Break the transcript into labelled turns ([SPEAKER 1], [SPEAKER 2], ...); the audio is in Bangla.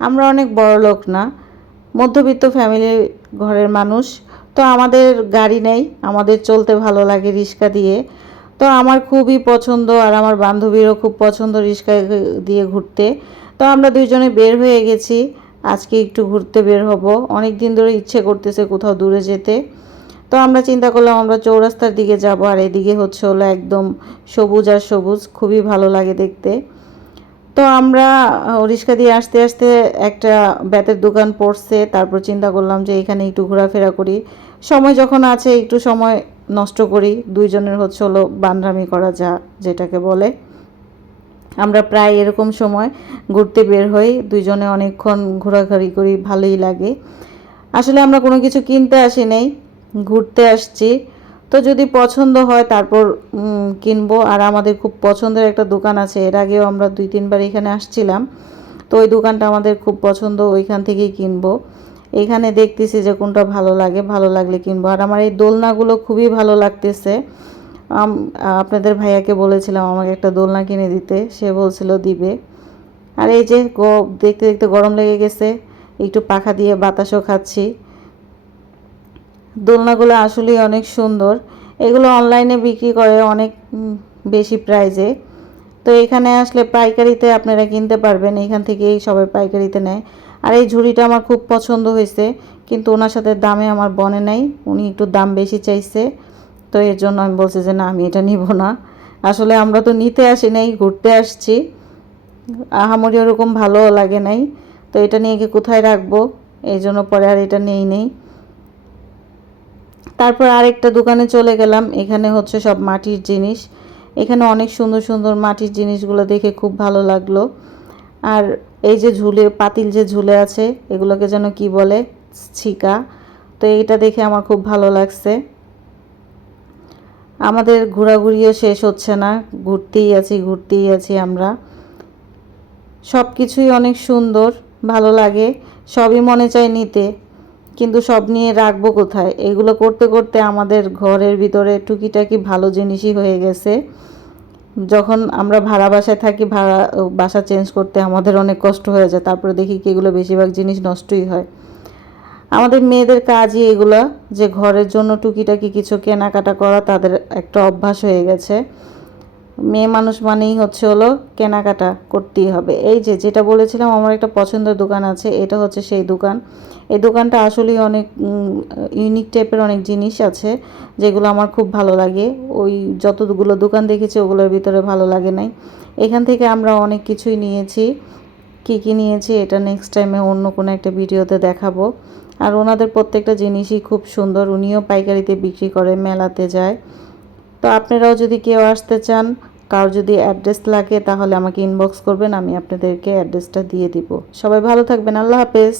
[SPEAKER 1] আমরা অনেক বড় লোক না। মধ্যবিত্ত ফ্যামিলির ঘরের মানুষ। তো আমাদের গাড়ি নেই, আমাদের চলতে ভালো লাগে রিক্সা দিয়ে। তো আমার খুবই পছন্দ আর আমার বান্ধবীরও খুব পছন্দ রিক্সা দিয়ে ঘুরতে। তো আমরা দুইজনে বের হয়ে গেছি। আজকে একটু ঘুরতে বের হব। অনেক দিন ধরে ইচ্ছে করতেছে কোথাও দূরে যেতে। তো আমরা চিন্তা করলাম আমরা চৌরাস্তার দিকে যাব আর এদিকে হচ্ছে হলো একদম সবুজ আর সবুজ। খুবই ভালো লাগে দেখতে। তো আমরা রিক্সা দিয়ে আসতে আসতে একটা ব্যাতের দোকান পড়ছে, তারপর চিন্তা করলাম যে এখানে একটু ঘোরাফেরা করি। সময় যখন আছে, একটু সময় নষ্ট করি। দুইজনের হচ্ছে হলো বান্ডামি করা যা, যেটাকে বলে। আমরা প্রায় এরকম সময় ঘুরতে বের হই। দুইজনে অনেকক্ষণ ঘোরাঘুরি করি, ভালোই লাগে। আসলে আমরা কোনো কিছু কিনতে আসি নাই, ঘুরতে আসছি। তো যদি পছন্দ হয়, তারপর কিনবো। আর আমাদের খুব পছন্দের একটা দোকান আছে। এর আগেও আমরা দুই, তিনবার এখানে আসছিলাম। তো ওই দোকানটা আমাদের খুব পছন্দ, ওইখান থেকেই কিনবো। এখানে দেখতেছি যে কোনটা ভালো লাগে, ভালো লাগলে কিনবো। আর আমার এই দোলনাগুলো খুবই ভালো লাগতেছে। আপনাদের ভাইয়াকে বলেছিলাম আমাকে একটা দোলনা কিনে দিতে। সে বলছিল, দিবে। আর এই যে দেখতে দেখতে গরম লেগে গেছে। একটু পাখা দিয়ে বাতাসও খাচ্ছি। দোলনাগুলো আসলেই অনেক সুন্দর। এগুলো অনলাইনে বিক্রি করে অনেক বেশি প্রাইজে তো এখানে আসলে পাইকারিতে আপনারা কিনতে পারবেন, এখান থেকেই সবাই পাইকারিতে নেয়। আর এই ঝুড়িটা আমার খুব পছন্দ হয়েছে, কিন্তু ওনার সাথে দামে আমার বনে নাই, উনি একটু দাম বেশি চাইছে। তো এর জন্য আমি বলছি যে, না, আমি এটা নিব না। আসলে আমরা তো নিতে আসি নাই, ঘুরতে আসছি। আহামরি ওরকম ভালো লাগে নাই। তো এটা নিয়ে কোথায় রাখব? এই জন্য পরে আর এটা নেই নেই। তারপর আরেকটা দোকানে চলে গেলাম। এখানে হচ্ছে সব মাটির জিনিস। এখানে অনেক সুন্দর সুন্দর মাটির জিনিসগুলো দেখে খুব ভালো লাগল। আর এই যে ঝুলে, পাতিল যে ঝুলে আছে, এগুলোকে যেন কি বলে, ছিকা। তো এইটা দেখে আমার খুব ভালো লাগছে। আমাদের ঘোরাঘুরিও শেষ হচ্ছে না। ঘুরতেই আছি ঘুরতেই আছি আমরা। সব কিছুই অনেক সুন্দর, ভালো লাগে। সবই মনে চায় নিতে। কিন্তু সব নিয়ে রাখব কোথায়? এগুলো করতে করতে আমাদের ঘরের ভিতরে টুকিটাকি ভালো জিনিসই হয়ে গেছে। যখন আমরা ভাড়া বাসায় থাকি, ভাড়া বাসা চেঞ্জ করতে আমাদের অনেক কষ্ট হয়ে যায়। তারপরে দেখি কি এগুলো বেশিরভাগ জিনিস নষ্টই হয়। আমাদের মেয়েদের কাজই এগুলো, যে ঘরের জন্য টুকিটাকি কিছু কেনাকাটা করা তাদের একটা অভ্যাস হয়ে গেছে। মেয়ে মানুষ মানেই হচ্ছে হলো কেনাকাটা করতেই হবে। এই যে যেটা বলেছিলাম, আমার একটা পছন্দের দোকান আছে, এটা হচ্ছে সেই দোকান। এই দোকানটা আসলেই অনেক ইউনিক টাইপের অনেক জিনিস আছে, যেগুলো আমার খুব ভালো লাগে। ওই যতগুলো দোকান দেখেছি, ওগুলোর ভিতরে ভালো লাগে নাই। এখান থেকে আমরা অনেক কিছুই নিয়েছি। কী কী নিয়েছি, এটা নেক্সট টাইমে অন্য কোনো একটা ভিডিওতে দেখাবো। আর ওনাদের প্রত্যেকটা জিনিসই খুব সুন্দর। উনিও পাইকারিতে বিক্রি করে, মেলাতে যায়। তো আপনারাও যদি কেউ আসতে চান কারও যদি অ্যাড্রেস লাগে, তাহলে আমাকে ইনবক্স করবেন, আমি আপনাদেরকে অ্যাড্রেসটা দিয়ে দিব। সবাই ভালো থাকবেন, আল্লাহ হাফেজ।